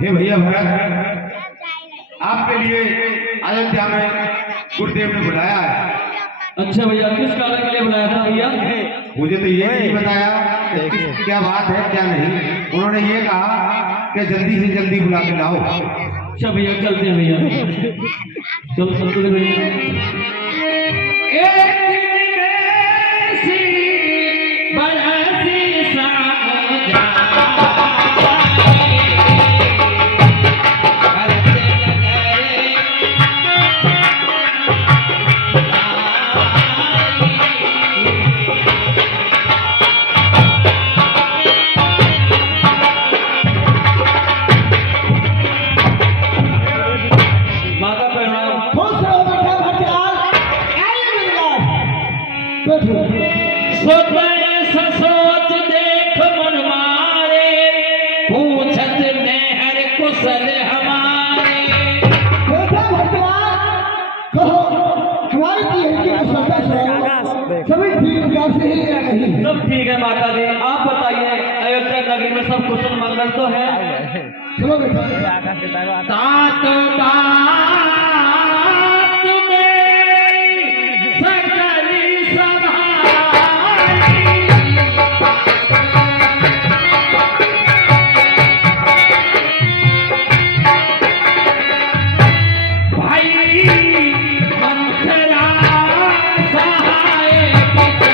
हे भैया भरत, आपके लिए अयोध्या में गुरुदेव ने बुलाया है। अच्छा भैया, किस कारण के लिए बुलाया था भैया? मुझे तो ये नहीं बताया क्या बात है क्या नहीं। उन्होंने ये कहा कि जल्दी से जल्दी बुला के लाओ। अच्छा भैया, चलते हैं भैया, चलो चलते भैया। ठीक है माता जी, आप बताइए अयोध्या नगरी में सब कुशल मंगल तो है? चलो बेटा तात बात में सकली सभाई भाई मंथरा सहाय बिचारे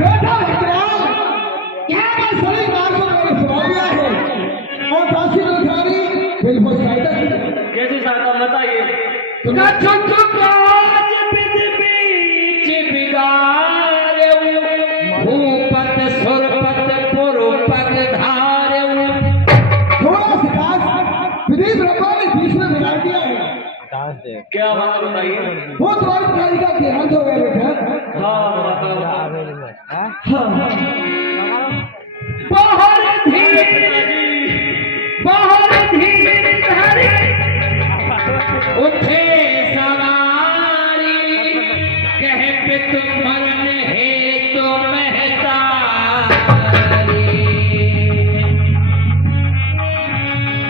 बेटा विक्रांत, क्या मैं सभी बात को मैंने सुना दिया है और दासी लुधियानी बिल्कुल सहायता की। कैसी सहायता बताइए? कछुक काज बिद बीच बिगारे भूपत सुरपत पुरपग धारे थोड़ा विकास विधि ब्रह्मा ने बीच में मिला दिया है। क्या बात बताइए? वो तुम्हारी पिताजी का देहांत हो गया बेटा। हाँ बताओ। बाहर धीर धरी उठे सवारी कह पे तुम मरण है तो महतारी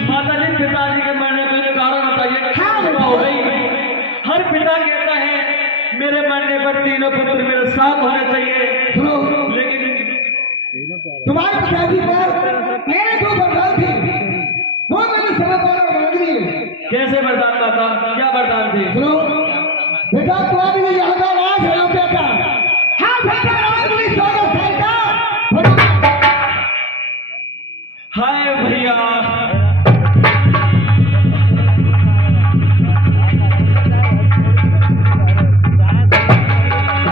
माता जी पिताजी के मरने का कारण बताइए, क्या हुआ हो गई? हर पिता कहता है मेरे मरने पर तीनों पुत्र मेरे साथ होने चाहिए, सुनो, लेकिन तुम्हारे पिताजी पर मेरे दो वरदान थे, वो मैंने समय पर मांग लिए। कैसे वरदान माता, क्या वरदान थे? सुनो बेटा, तुम्हारे लिए यहाँ का राज है अयोध्या का। हाँ बेटा, राज भी 14 साल का। हाय भैया,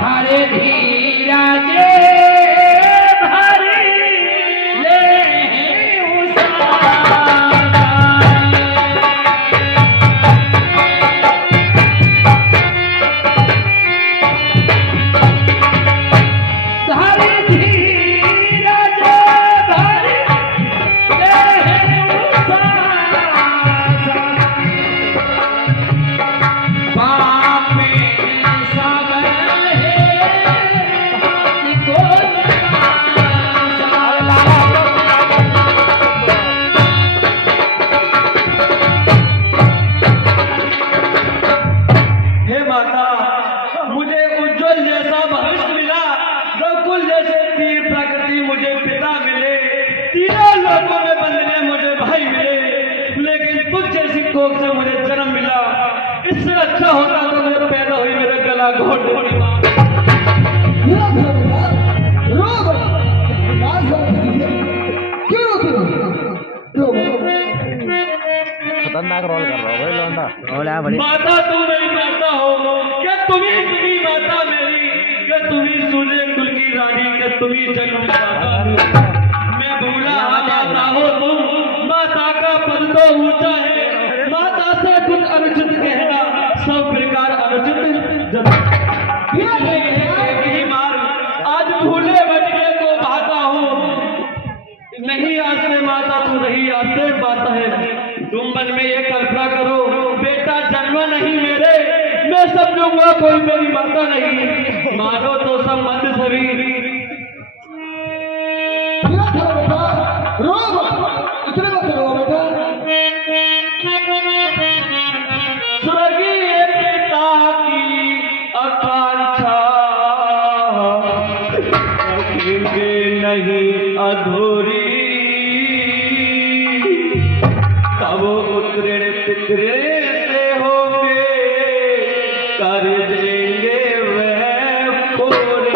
हरे धीरा जे भरी ले हरे धीरा जे भरी हे माता, मुझे उज्जवल जैसा भविष्य मिला, रघुकुल जैसे तीर प्रकृति मुझे पिता मिले, तीनों लोगों में बंधने मुझे भाई मिले, लेकिन तुझ जैसी कोख से मुझे जन्म मिला। इससे अच्छा होता तो मैं पैदा हुई मेरा गला घोट देती माँ। मेरा घर बेटा, रो बेटा, राज हो कीजिए। क्यों रोते हो? रो बेटा। खतरनाक रोल कर रहा हो भाई लौंडा। माता तुम मेरी माता हो क्या? तुम्ही माता मेरी क्या? तुम्ही सूर्य कुल की रानी क्या? तुम्ही जन्मदाता हो। मैं भूला माता हो तुम, माता का पद तो ऊंचा है, माता से कुछ अनुचित कहना सब प्रकार अनुचित ही मार। आज भूले बटने को भाता हो, नहीं आते माता तू नहीं आते माता है। तुम मन में ये कल्पना करो, बेटा जन्म नहीं मेरे, मैं समझूंगा कोई मेरी माता नहीं, मानो तो संबंध सभी। मेरा घर बेटा, रो बेटा, इतने मत रो बेटा। स्वर्गीय पिता की आकांक्षा रखेंगे नहीं अधूरी, तब उत्तीर्ण पितरे से होंगे कर देंगे वह पूरी।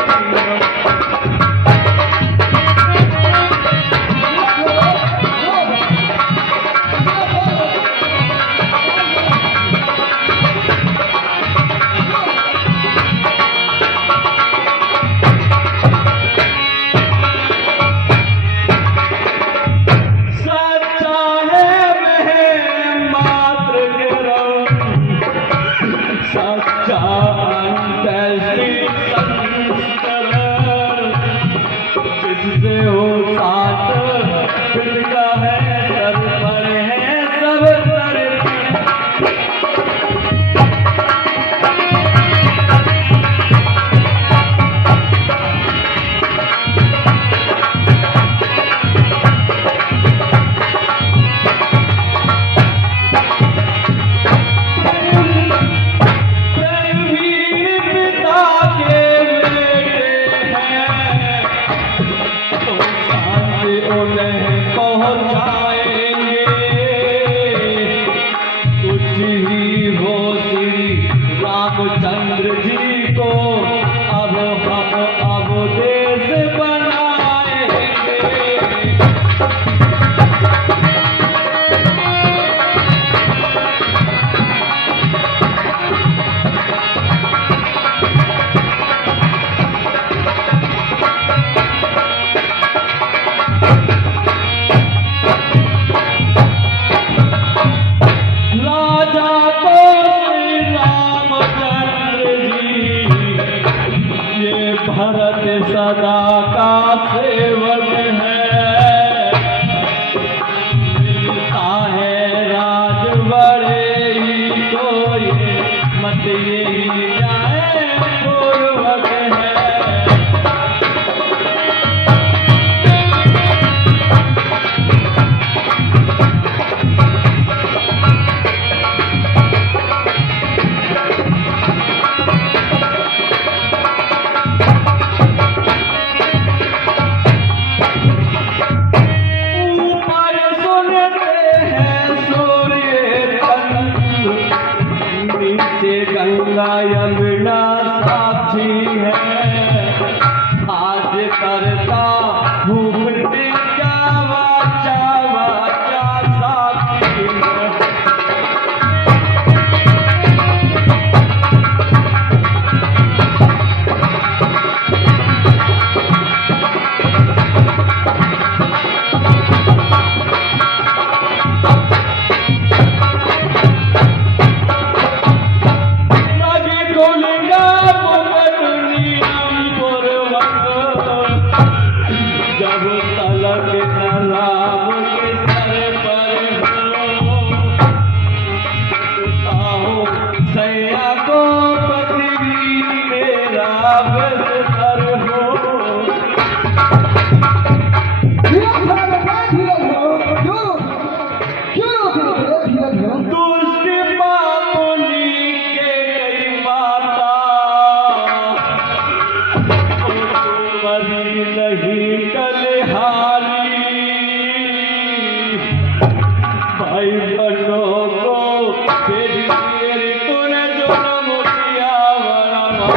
है सर पर है सब सर भरत सदा का सेवक है, मिलता है राज बड़े ही तो ये मत यही जाए पूर्वक है। गंगा यमुना साक्षी है, आज करता हूँ प्रतिज्ञा वाचा वाचा साक्षी है। जब तलक नाम के सर पर हो, सैया को पृथ्वी मेरा बस्तर हो। दुष्ट पापुनी के कई माता मरी नहीं कलहारी, भाई बहनों को तेरी तूने जन्म दिया बड़ा।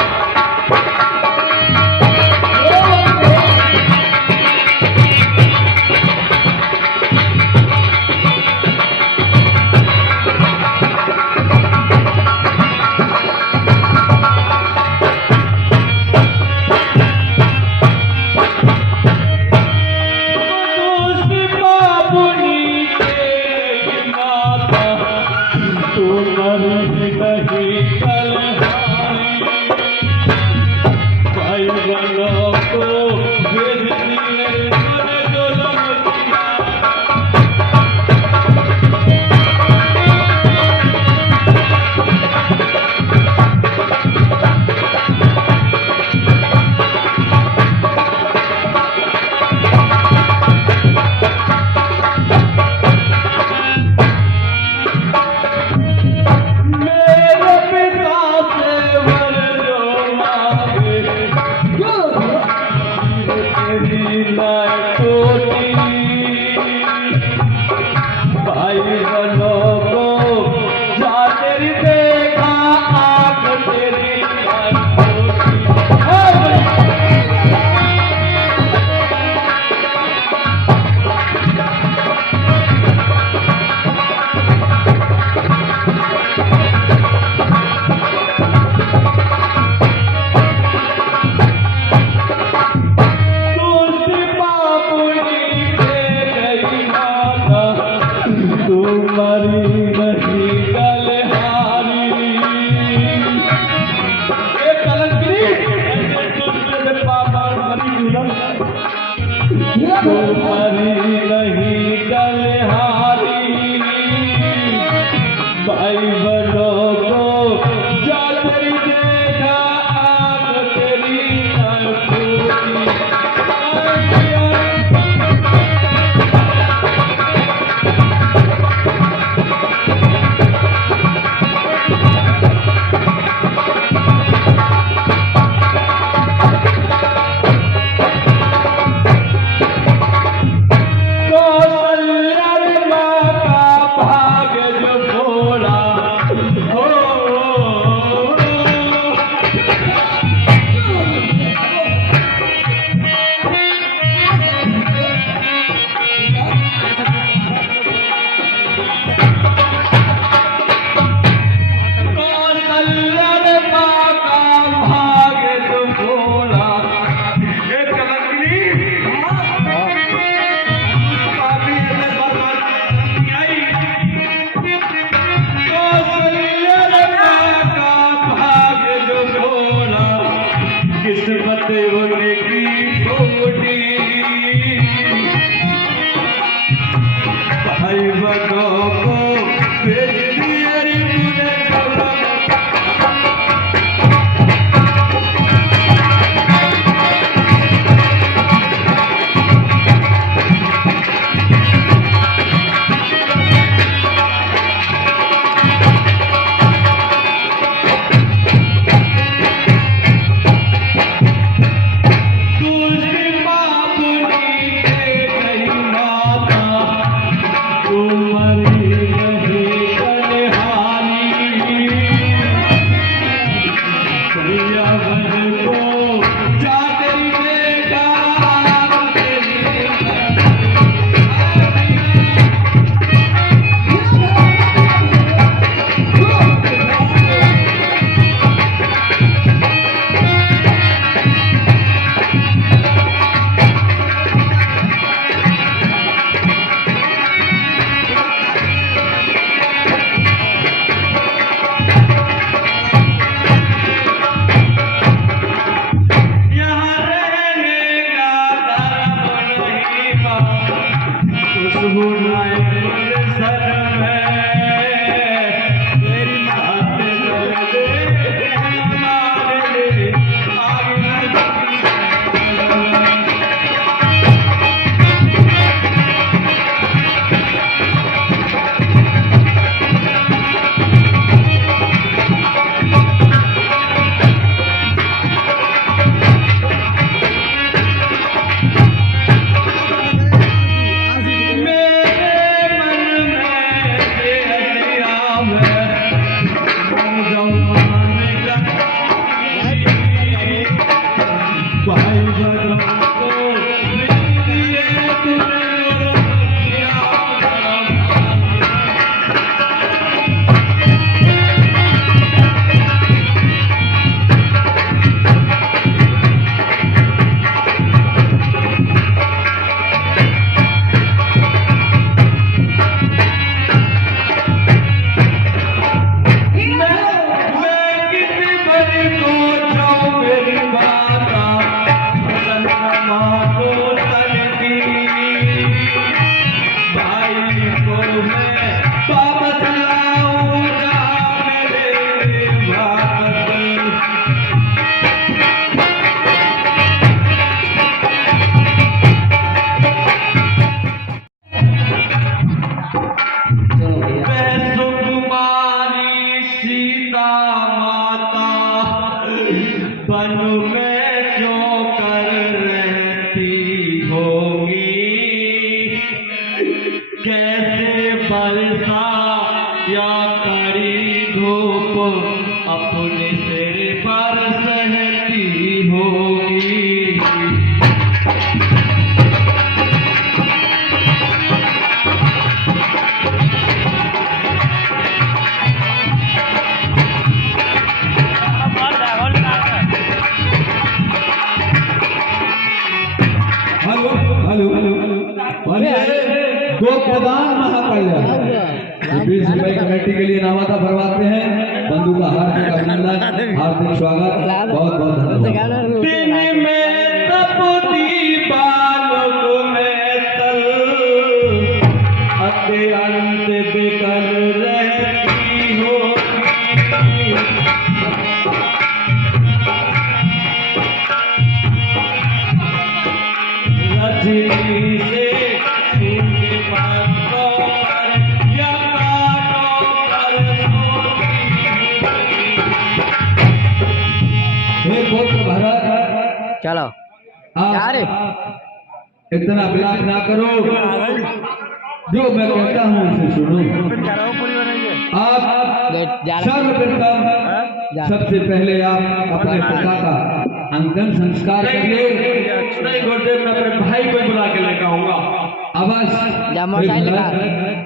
भाई बहनों को जा तेरी देखा आँख तेरी तुम्हारी नहीं गलहारी, भाई बहनों को जा तेरी देखा आँख तेरी हो बन में जो कर रहती होगी, कैसे बरसा या कड़ी धूप अपने सिर पर सहती होगी। दो प्रधान महाकल्याण 20 रुपए कमेटी के लिए नामाता भरवाते हैं। बंधु का हार्दिक अभिनंदन, हार्दिक स्वागत, बहुत बहुत धन्यवाद। दिन में तपती बालों में तल, अत्यंत बिकल रहती होगी। रजनी से उनके बातों पर या काटों पर हे पुत्र भरत, चलो आप इतना विलाप ना करो, जो मैं कहता हूँ उसे सुनो। आप सर्वप्रथम सबसे पहले आप अपने पिता का अंतिम संस्कार करिए। नहीं गुरुदेव, मैं अपने भाई को बुला के लेकर आऊंगा।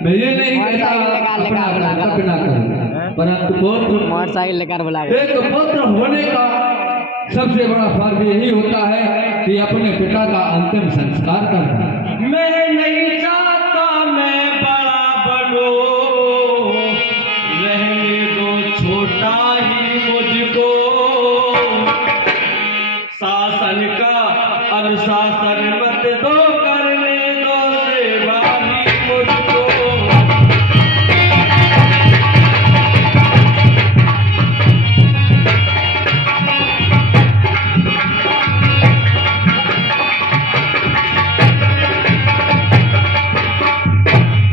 मैं ये नहीं कहता अपना कर्तव्य ना करो, परंतु पुत्र मोटरसाइकिल लेकर बुला एक पुत्र होने का सबसे बड़ा फर्ज यही होता है कि अपने पिता का अंतिम संस्कार करना। मैं नहीं चाहता मैं बड़ा बनूं, रहने दो छोटा ही मुझको, शासन का अनुशासन मत दो, करने दो सेवा ही मुझको।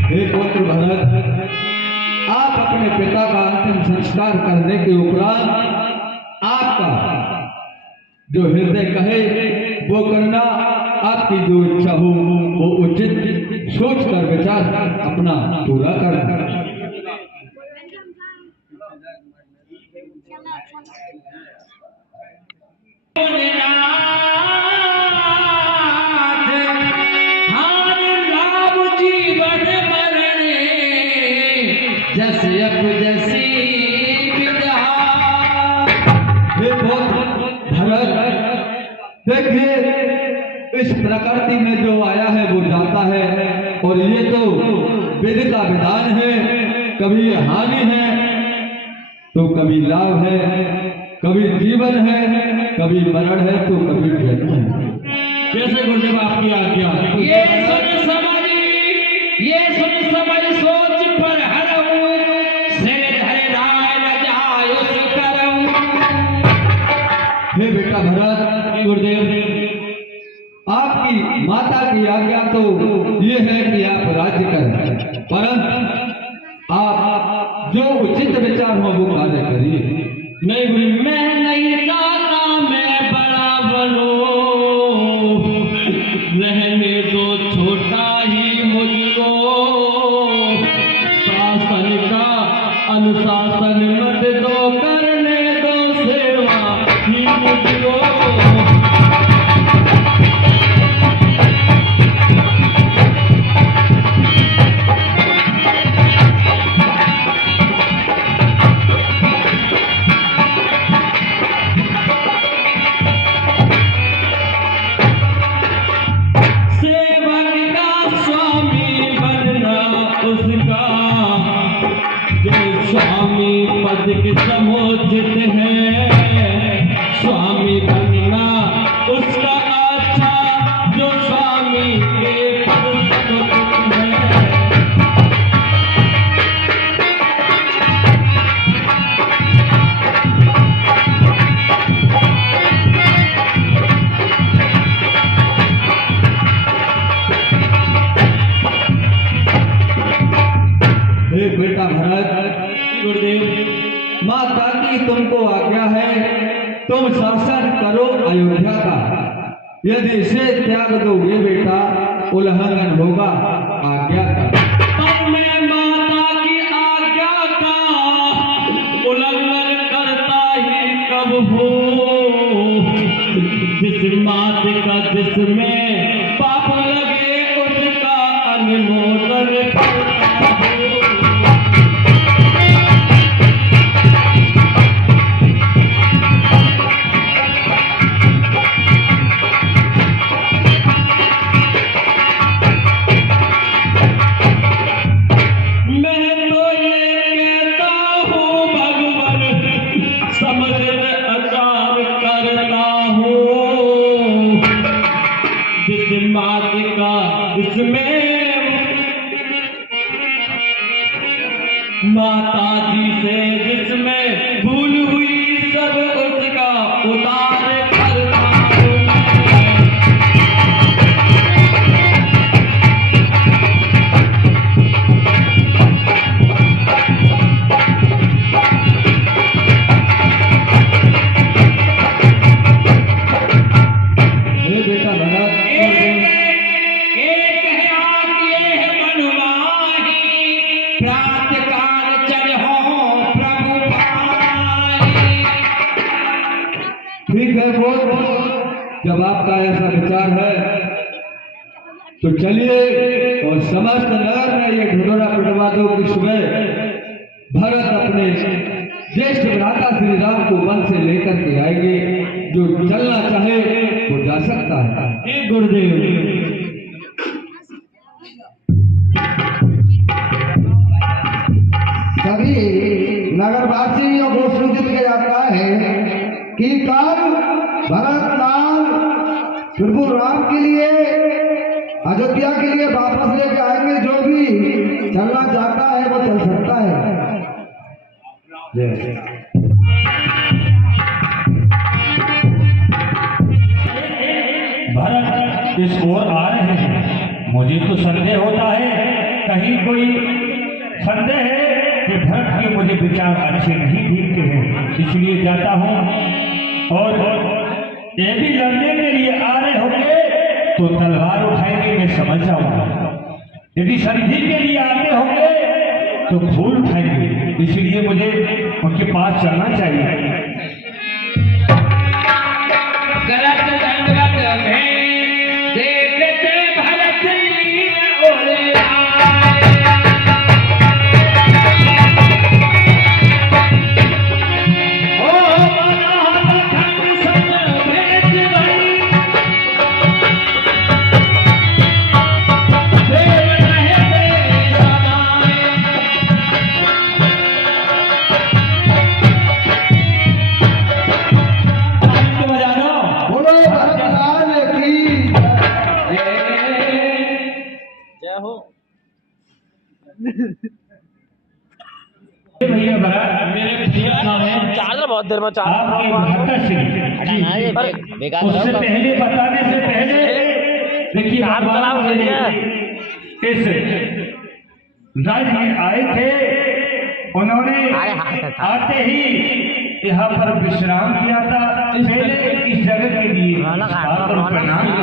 हे पुत्र भरत, आप अपने पिता का अंतिम संस्कार करने के उपरांत आपका जो हृदय कहे वो करना, आपकी जो इच्छा हो वो उचित सोच कर विचार अपना पूरा करना। जैसे अब जैसी विधा। हे भरत, देखिए इस प्रकृति में जो आया है वो जाता है, और ये तो विधि का विधान है। कभी हानि है तो कभी लाभ है, कभी जीवन है, कभी मरण है, तो कभी जन्म है। जैसे गुरुदेव आपकी आज्ञा। ये सुन समझ सोच पर हरऊं, सिर धरे राय न जाय उस करऊं। हे बेटा भरत, गुरुदेव, आपकी माता की आज्ञा तो ये है कि आप राज्य करें, परंतु आप जो उचित विचार हो वो कार्य करिए। नहीं गुरु, मैं नहीं चाहता मैं बड़ा बनूं, रहने दो छोटा ही मुझको, शासन का अनुशासन मत दो, करने दो सेवा ही मुझको। स्वामी पद के समुचित है, स्वामी बनना उसका अच्छा, जो स्वामी के पद समुचित है। हे बेटा भरत, गुरुदेव, माता की तुमको आज्ञा है तुम शासन करो अयोध्या का, यदि इसे त्याग दोगे बेटा उल्लंघन होगा आज्ञा का। अब मैं माता की आज्ञा का उल्लंघन करता ही कब हो, जिस मात का जिसमें पाप लगे उसका अनुमोदन करता हूँ। माता जी से जिसमें भूल हुई सब उसका उतार करता हूँ। बेटा भरत, ठीक है बोल, जब आपका ऐसा विचार है तो चलिए और समस्त नगर में ये ढिढोरा पिटवा दो कि सुबह भरत अपने ज्येष्ठ भ्राता श्री राम को वन से लेकर के आएंगे। जो चलना चाहे वो जा सकता है। हे गुरुदेव, सभी नगरवासियों को सूचित किया जाता है कि कल भरत लाल प्रभु राम के लिए अयोध्या के लिए वापस लेके आएंगे। जो भी चलना चाहता है वो चल सकता है। भरत इस ओर आ रहे हैं। मुझे तो संदेह होता है, कहीं कोई संदेह है कि भरत के मुझे विचार अच्छे नहीं दिखते हैं, इसलिए जाता हूँ। और यदि लड़ने के लिए आ रहे होंगे तो तलवार उठाएंगे, मैं समझ जाऊंगा। यदि संधि के लिए आते होंगे तो फूल उठाएंगे, इसलिए मुझे उनके पास चलना चाहिए। भैया भरत, मेरे भैया नाम है चार्जर बहुत देर में आपके भरत सिंह। उससे पहले बताने से पहले देखिए, इस राज्य में आए थे, उन्होंने आते ही यहाँ पर विश्राम किया था। पहले इस जगह के लिए प्रणाम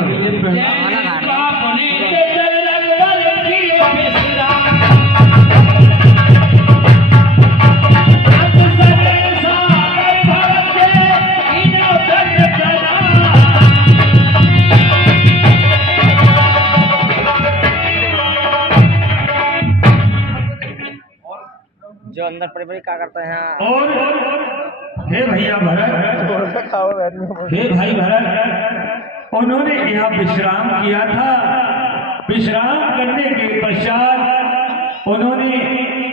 जो अंदर पड़े पड़े क्या करते हैं। और हे भैया भरत, हे भाई भरत, उन्होंने यहाँ विश्राम किया था। विश्राम करने के पश्चात उन्होंने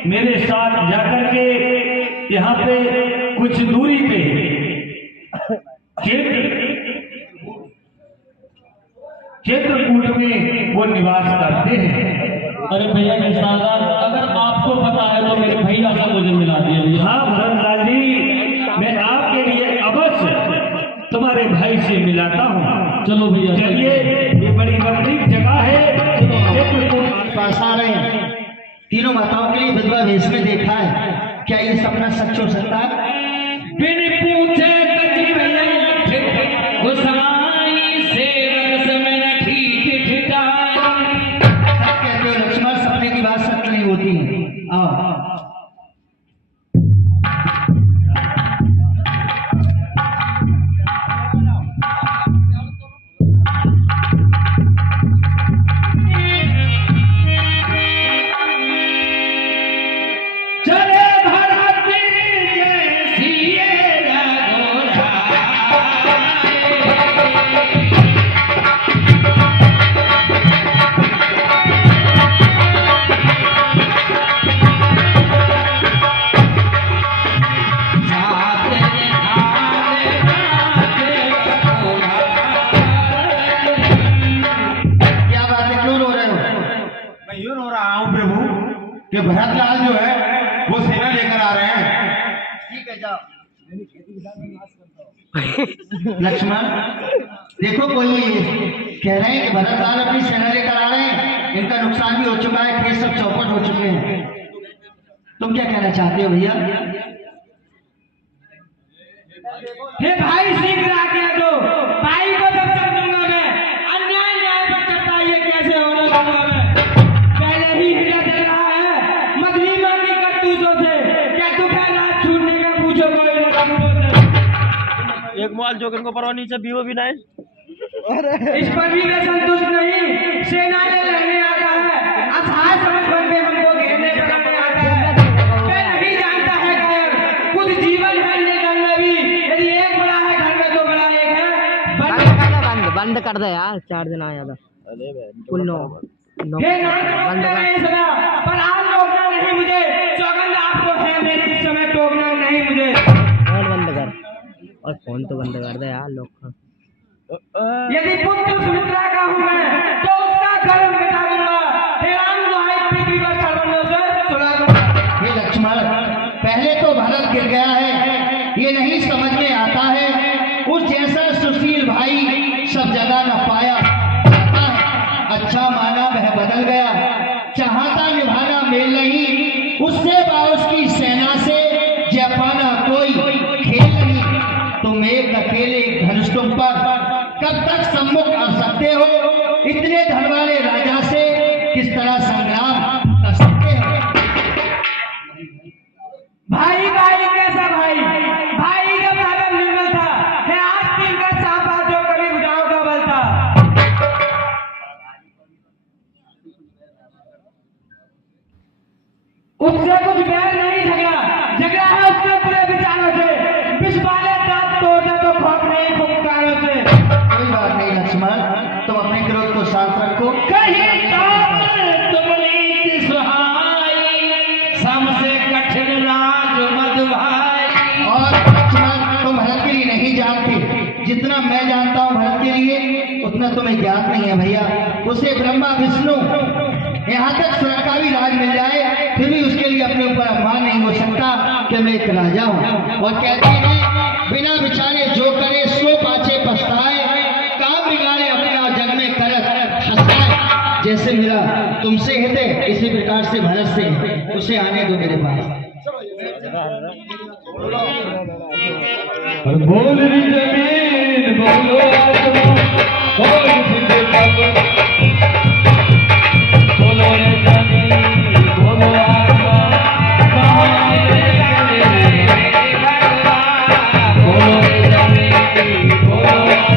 मेरे साथ जाकर के यहाँ पे कुछ दूरी पे चित्रकूट में वो निवास करते हैं। अरे भैया निशादार, अगर आपको पता है तो मेरे भैया से मुझे मिला दिया। हाँ भरतलाल जी, मैं आपके लिए अवश्य तुम्हारे भाई से मिलाता हूँ। चलो भैया, चलिए, ये बड़ी रमणीक जगह है। चित्रकूट पास आ रहे हैं। तीनों माताओं के लिए विधवा वेश में देखा है, क्या ये सपना सच हो सकता है? बिन पूछे कजी भैया भरतलाल जो है वो सेना लेकर आ रहे हैं। ठीक है, जाओ। लक्ष्मण, देखो कोई कह रहे हैं कि भरतलाल अपनी सेना लेकर आ रहे हैं, इनका नुकसान भी हो चुका है, खेत सब चौपट हो चुके हैं। तुम क्या कहना चाहते हो भैया? हे भाई शीघ्र आज्ञा दो, भाई को जब समझूंगा मैं, अन्याय न्याय पर चलता ये कैसे होने दूंगा मैं। पहले ही हिला चल रहा है मजलिमा की करतूतों से, क्या दुख है रात छूटने का पूछो कोई रकबों से। एक मोबाइल जो को परवाह नीचे वीवो भी नहीं। इस पर भी मैं संतुष्ट नहीं, सेना ले लड़ने आता है, असहाय समझ बन में हमको घेरने पकड़ने आता है। मैं नहीं जानता है गायक, खुद जीवन है ये घर में भी, यदि एक बड़ा है घर में तो बड़ा एक है। बंद कर दे यार, चार दिन आया था कुल नो हे नाम नहीं सदा, पर आज रोकना नहीं मुझे, सौगंध आपको है मेरी, इस समय टोकना नहीं मुझे। फोन बंद कर और फोन तो बंद कर दे यार लोग। यदि पुत्र सुमित्रा का हूँ मैं तो उसका गर्व मिटा दूंगा, हे राम दुहाई पृथ्वी पर सर्वनों से सुला दूंगा। हे लक्ष्मण, पहले तो भारत गिर गया है, ये नहीं समझ में आता है, उस जैसा सुशील भाई सब जगह न पाया जाता है। अच्छा माना वह बदल गया, चाहता निभाना मेल नहीं, उससे बाउस की सेना से जय पाना कोई खेल नहीं। तुम एक अकेले धनुष तुम पर कब तक सम्मुख कर सकते हो, इतने धन वाले राजा से किस तरह संग्राम कर सकते हो? भाई भाई कैसा भाई, भाई जब सागर निर्मल था, है आज दिन का साफा जो कभी बुझाओ का बल था। उससे कुछ बैर नहीं झगड़ा, झगड़ा है उसके पूरे विचारों से, विष वाले दांत तोड़ना तो खौफ नहीं फुफकारों से। कोई बात नहीं लक्ष्मण, तुम अपने क्रोध को शांत रखो। कहीं तुमनी सुहाई, सबसे कठिन राज मद भाई। और लक्ष्मण, तुम भरत के लिए नहीं जानते, जितना मैं जानता हूँ भरत के लिए उतना तुम्हें ज्ञात नहीं है भैया। उसे ब्रह्मा विष्णु यहाँ तक स्वर्ग का भी राज मिल जाए, फिर भी उसके लिए अपने ऊपर अभिमान नहीं हो सकता कि मैं एक राजा हूँ। और कहते हैं बिना विचारे जो करे सो पाछे पछताए, काम बिगाड़े अपना जग में करत हंसाए। जैसे मेरा तुमसे हित है, इसी प्रकार से भरत से, उसे आने दो मेरे पास। बोल री जमीन बोलो आसमान, बोल री जमीन बोलो रे जमीन बोलो आसमान, कहाँ रे भगवान। बोलो रे जमीन बोलो आसमान, कहाँ रे भगवान।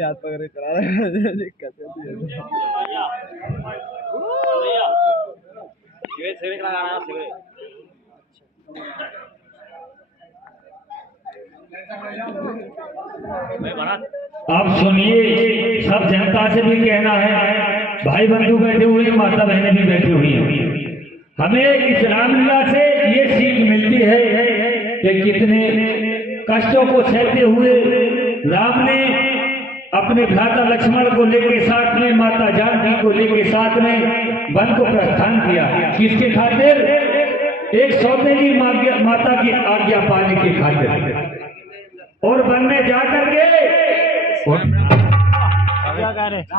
हाथ पकड़े करा रहे आप सुनिए, सब जनता से भी कहना है, भाई बंधु बैठे हुए हैं, माता बहनें भी बैठी हुई हैं। हमें इस रामलीला से ये सीख मिलती है कि कितने कष्टों को सहते हुए राम ने अपने भ्राता लक्ष्मण को लेके साथ में, माता जानकी को लेके साथ में वन को प्रस्थान किया। किसके खातिर? एक सौतेली माता की आज्ञा पाने के खातिर। और वन में जाकर के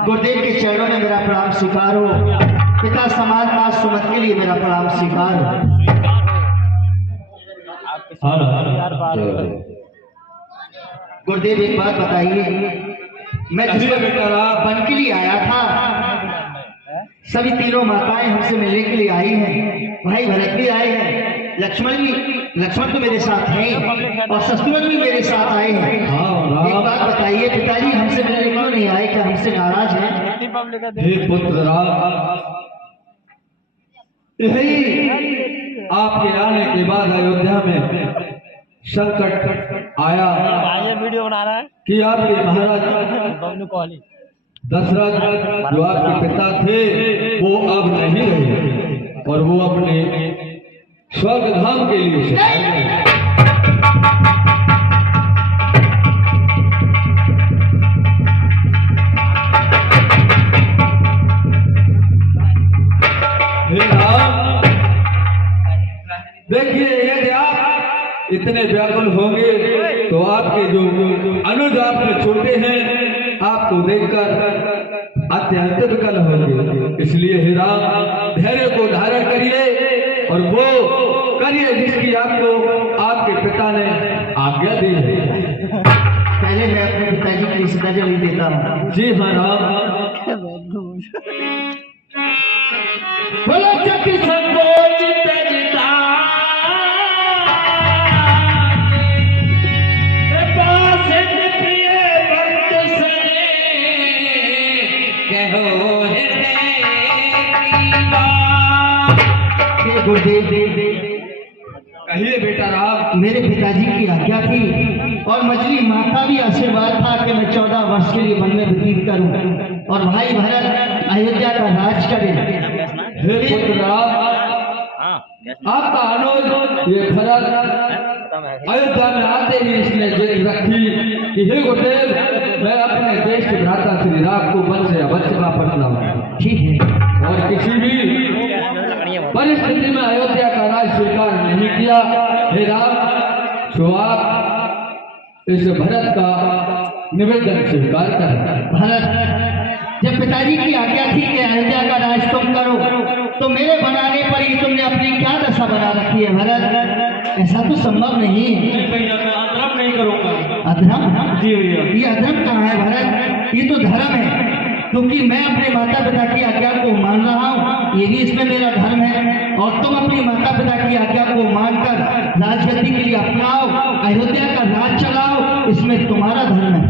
गुरुदेव के चरणों में मेरा प्रणाम स्वीकार हो। पिता समाज माँ सुमत के लिए मेरा प्रणाम स्वीकार हो। गुरुदेव एक बात बताइए, मैं जिस वन के लिए आया था, सभी तीनों माताएं हमसे मिलने के लिए आई हैं, भाई भरत भी आए हैं, लक्ष्मण भी लक्ष्मण तो मेरे साथ हैं और शत्रुघ्न भी मेरे साथ आए हैं। हाँ, एक बात बताइए पिताजी, हमसे मिलने क्यों नहीं आए? क्या हमसे नाराज हैं? हे पुत्र राम, यही आपके आने के बाद अयोध्या में संकट आया वीडियो बना रहा है कि आपके महाराज दशरथ जो आपके पिता थे वो अब नहीं रहे और वो अपने स्वर्ग धाम के लिए चले गए। हे राम, देखिए यदि आप इतने व्याकुल होंगे तो आपके जो अनुज आपके छोटे हैं आपको देखकर अत्यंत विकल होंगे। इसलिए हे राम, धैर्य को धारण करिए और वो करिए जिसकी आपको आपके पिता ने आज्ञा दी है। पहले मैं अपने पिताजी के लिए श्रद्धांजलि देता हूँ। जी हाँ राम। बोलो जति संकोच तजता पास प्रिय भक्त सने कहो हृदय की बात। हे गुरुदेव, कहिए बेटा राम। मेरे पिताजी की आज्ञा थी और मछली माता भी आशीर्वाद था कि मैं 14 वर्ष के लिए वन में व्यतीत करूं और भाई भरत अयोध्या का राज करें। हे पुत्र राम, आपका अनुज ये भरत अयोध्या में आते ही इसने जिद रखी कि हे गुरुदेव, मैं अपने देश के भ्राता श्री राम को वन से अवश्य वापस लाऊंगा। ठीक है। और किसी भी परिस्थिति में अयोध्या का राज स्वीकार नहीं किया। हे राम, तो आप इस भरत का निवेदन स्वीकार करें। भरत, जब पिताजी की आज्ञा थी कि अयोध्या का राज तुम करो तो मेरे बनाने पर ही तुमने अपनी क्या दशा बना रखी है भरत? ऐसा तो संभव नहीं है। भैया मैं आग्रह नहीं करूंगा। अधर्म? जी भैया। ये अधर्म कहाँ है भरत? ये तो धर्म है, क्योंकि मैं अपने माता पिता की आज्ञा को मान रहा हूँ, ये भी इसमें मेरा धर्म है। और तुम अपनी माता पिता की आज्ञा को मानकर राजगद्दी के लिए अपनाओ, अयोध्या का राज चलाओ, इसमें तुम्हारा धर्म है।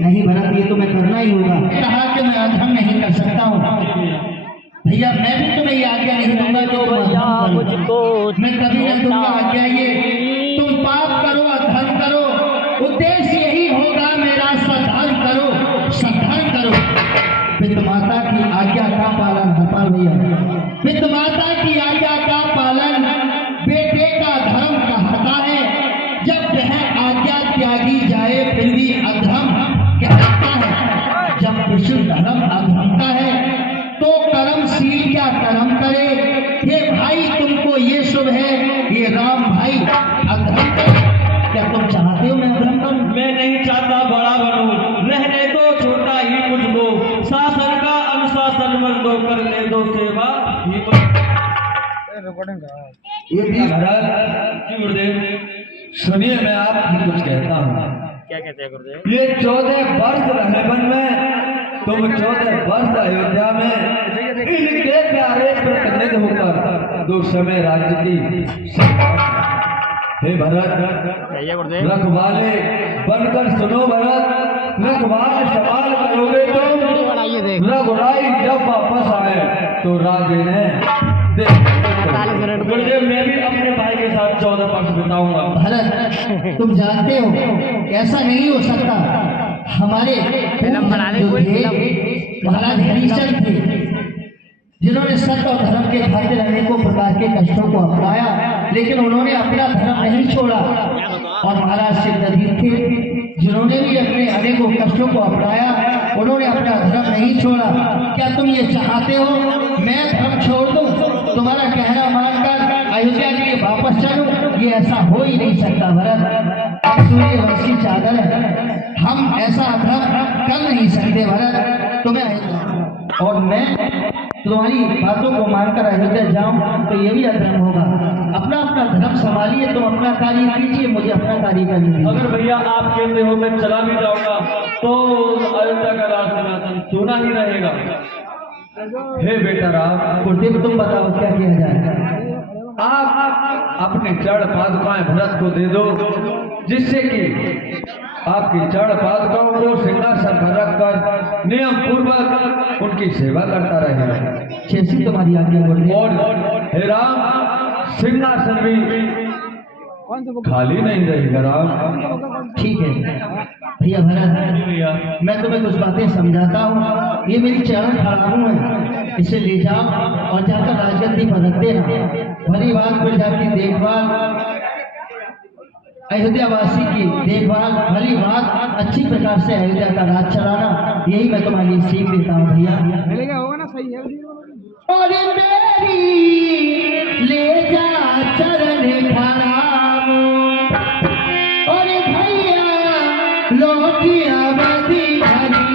नहीं भरत, ये तो मैं करना ही होगा। कहा कि मैं अधर्म नहीं कर सकता हूँ भैया, मैं भी तुम्हें ये आज्ञा नहीं दूंगा कि तुम अधर्म करो। मैं कभी नहीं दूंगा आज्ञा ये तुम पाप करो, अधर्म करो। उद्देश्य यही होगा मेरा, सद्धर्म करो, सद्धर्म करो। पिता माता की आज्ञा का पालन, हरपाल भैया, पिता माता की आज्ञा का पालन बेटे का धर्म कहता है। जब वह आज्ञा त्यागी जाए फिर भी अधर्म कहता है। जब विशुद्ध धर्म अधर्म का है तो कर्मशील क्या कर्म करे? हे भाई, तुमको ये शुभ है, ये राम भाई अधर्म करे। क्या तुम चाहते हो मैं अधर्म करूं? मैं नहीं चाहता बड़ा बनूं, रहने दो छोटा ही मुझको, शासन का अनुशासन मत दो, करने दो सेवा ही ये भी भरत, जी गुरुदेव। सुनिए मैं आपको कुछ कहता हूँ। क्या कहते हैं गुरुदेव? ये 14 वर्ष रहे वन में, तुम 14 वर्ष अयोध्या में इनके प्यारे प्रतिनिधि होकर दो समय राज्य की। हे भरत, ये गुरुदेव रखवाले बनकर सुनो भरत, रखवाल सवाल करोगे तुम, रघुराई जब वापस आए तो राजे ने गुरुदेव मैं भी अपने भाई के साथ 14 वर्ष बिताऊंगा। भरत, तुम जानते हो ऐसा नहीं हो सकता। हमारे फिल्म बना ले, जो कोई थे, फिल्म। महाराज हरिश्चंद्र थे, जिन्होंने सत्य और धर्म के खातिर अनेकों प्रकार के कष्टों को अपनाया, लेकिन उन्होंने अपना धर्म नहीं छोड़ा। और महाराज सिद्धदीप थे, जिन्होंने भी अपने अनेकों कष्टों को अपनाया, उन्होंने अपना धर्म नहीं छोड़ा। क्या तुम ये चाहते हो मैं धर्म छोड़ दूं, तुम्हारा कहना मानकर अयोध्या के लिए वापस चलूं? ये ऐसा हो ही नहीं सकता भरत। सूर्यवंशी चादर है, हम ऐसा धर्म कर नहीं सकते भरत। तुम्हें और मैं तुम्हारी बातों को मानकर अयोध्या जाऊं तो ये भी अधर्म होगा। अपना अपना धर्म संभालिए, तुम अपना कार्य कीजिए, मुझे अपना कार्य करने दीजिए। अगर भैया आप कहते हो मैं चला भी जाऊंगा तो अयोध्या का राज सिंहासन सोना ही रहेगा। हे बेटा राम, गुरुदेव तुम बताओ क्या किया जाए? आप अपनी चरण पादुकाएं भरत को दे दो, जिससे कि आपकी चरण पादुकाओं को सिंहासन पर रखकर नियम पूर्वक उनकी सेवा करता रहे। जैसी तुम्हारी आज्ञा बोलिए। और हे राम, सिंहासन भी खाली नहीं रहेगा राम। ठीक है भैया भरत, मैं तुम्हें कुछ बातें समझाता हूँ। ये मेरी चरण खराबू है, इसे ले जाओ और जाकर राजगद्दी पर रख देना। भली बात प्रजा की देखभाल, अयोध्या वासी की देखभाल, भली बात अच्छी प्रकार से अयोध्या का राज चलाना, यही मैं तुम्हारे लिए सीख देता हूँ भैया। होगा ना, सही है। और मेरी ले जा चरण खराब, और भैया लौटिया बदी भरी,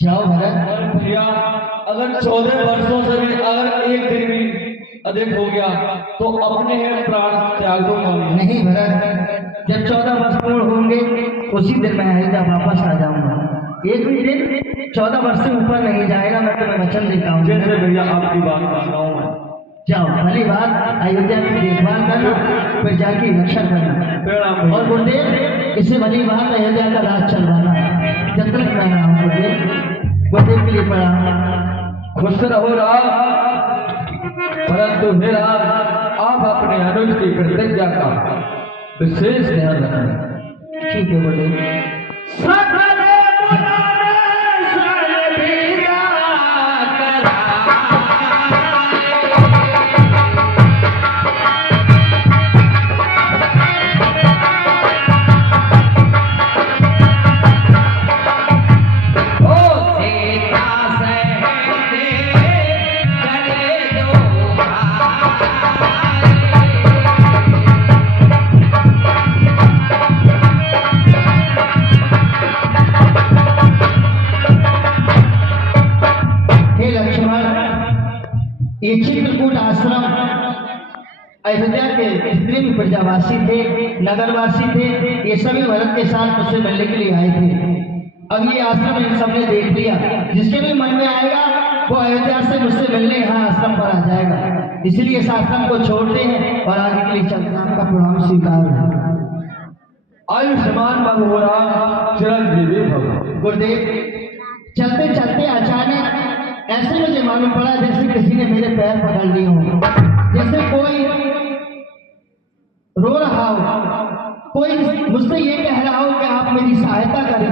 जाओ भरत। भैया अगर 14 वर्षों से भी अगर एक दिन भी अधिक हो गया तो अपने प्राण त्याग दूंगा। नहीं भरत, जब 14 वर्ष पूर्ण होंगे उसी दिन मैं अयोध्या वापस आ जाऊंगा। एक भी दिन 14 वर्ष से ऊपर नहीं जाएगा, मैं तुम्हें वचन देता हूँ। जैसे भैया आपकी बात मान रहा हूँ। जाओ, भली बात अयोध्या की देखभाल करना, प्रजा की रक्षा करना, और गुरुदेव इससे भली बात अयोध्या का राज चलवाना। जब तक मैं रहा हूँ गुरुदेव के लिए पढ़ा। खुश रहो राम, परंतु हे राम आप अपने अनुज की प्रतिज्ञा का विशेष ध्यान रखें। ठीक है गुरुदेव। अयोध्या के जितने भी प्रजावासी थे, नगरवासी थे, ये सभी भरत के साथ मुझसे मिलने के लिए आए थे। अब ये आश्रम इन सबने देख लिया, जिसके भी मन में आएगा वो अयोध्या से मुझसे मिलने यहाँ आश्रम पर आ जाएगा। इसलिए इस आश्रम को छोड़ते हैं और आगे के लिए चलते हैं। आपका प्रणाम स्वीकार। आयुष्मान भगोरा चिरंजीवी भव। गुरुदेव, चलते चलते अचानक ऐसे मुझे मालूम पड़ा जैसे किसी ने मेरे पैर पकड़ लिए हो, जैसे कोई रो रहा हो, कोई मुझसे ये कह रहा हो कि आप मेरी सहायता करें।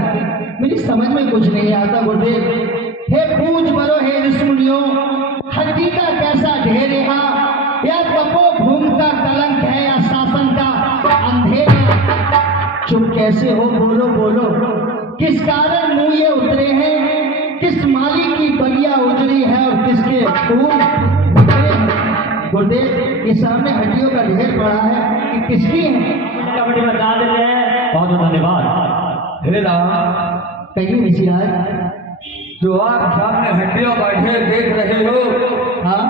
मेरी समझ में कुछ नहीं आता गुरुदेव। हे पूज बरो हे ऋषिमुनियों, हड्डी का कैसा ढेर है, या तपो भूमि का कलंक है या शासन का अंधेरा। चुप कैसे हो, बोलो बोलो, किस कारण मुंह ये उतरे हैं, किस माली की बलिया उजड़ी है और किसके खून बिखरे हैं। गुरुदेव, ये सामने हड्डियों का ढेर पड़ा है कि किसकी है? कमेटी में बता देते हैं। बहुत बहुत धन्यवाद। हे राम, कहिए ऋषिराज। जो आप सामने हड्डियों का ढेर देख रहे हो, हाँ,